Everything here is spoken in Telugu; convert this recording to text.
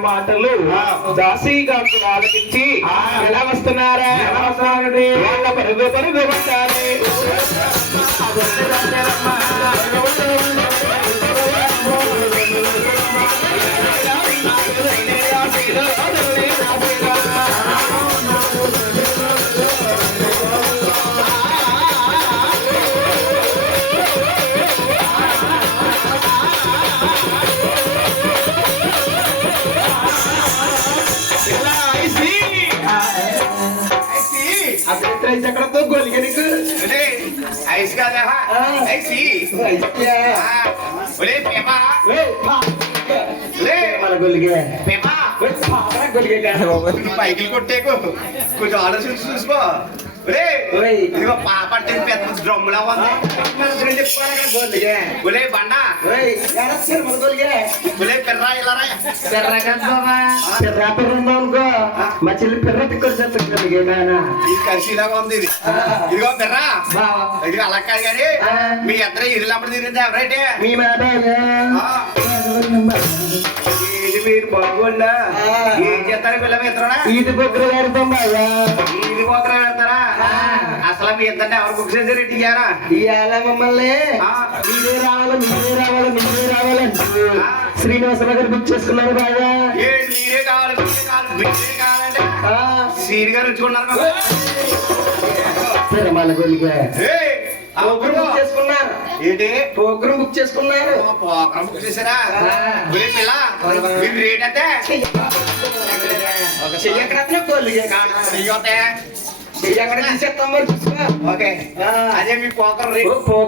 మాటలు దాసి గారు ఆలకించి ఎలా వస్తున్నారా వాళ్ళ పరుగు పరుగు పట్టాలి ఎక్కడతో గోలిగా నీకు ఐస్ కాదా ఐసి ఒరే పేపా మన గొలిగా పేపా గొలిగా పైకి కొట్టేకు కొంచెం ఆలోచన చూసుకో ఇదిగో పాప అంటే పెద్ద డ్రమ్ములా ఉంది ఒరే బండ ఒరే పెర్రా ఇలా అనుకో మా చెల్లి పిర్ర తిక్కడిగా ఇది కలిసిలాగా ఉంది ఇది ఇదిగో పెర్రా ఇది అలా కాదు కానీ మీ ఇద్దరు ఇల్లు తిరిగింది ఎవరైతే మీ మాట ఇది మీరు బాగోండా ఏం చేస్తారు పిల్ల మిత్రుడా ఇది బొగ్గులు పెడతాం బాగా ఇది పోతరా పెడతారా అసలు మీ ఇద్దరిని ఎవరు బుక్ చేసి రెడ్డి ఇయ్యారా ఇవాళ మమ్మల్ని మీరే రావాలంటే శ్రీనివాసరావు గారు బుక్ చేసుకున్నారు బాగా మీరే కావాలి మీరే కావాలంటే సీని గారు ఉంచుకున్నారు మన గొలిగా బుక్ చేసుకున్నారు ఏంటి ప్రోగ్రామ్ బుక్ చేసుకున్నారు ప్రోగ్రామ్ బుక్ చేశారా పిల్ల మీరు రేట్ అంటే చెయ్యక్కడ గొలిగా చెయ్యొద్దే చెయ్యక్కడ తీసేస్తాం మరి ఓకే అదే మీ పోకర్ రేట్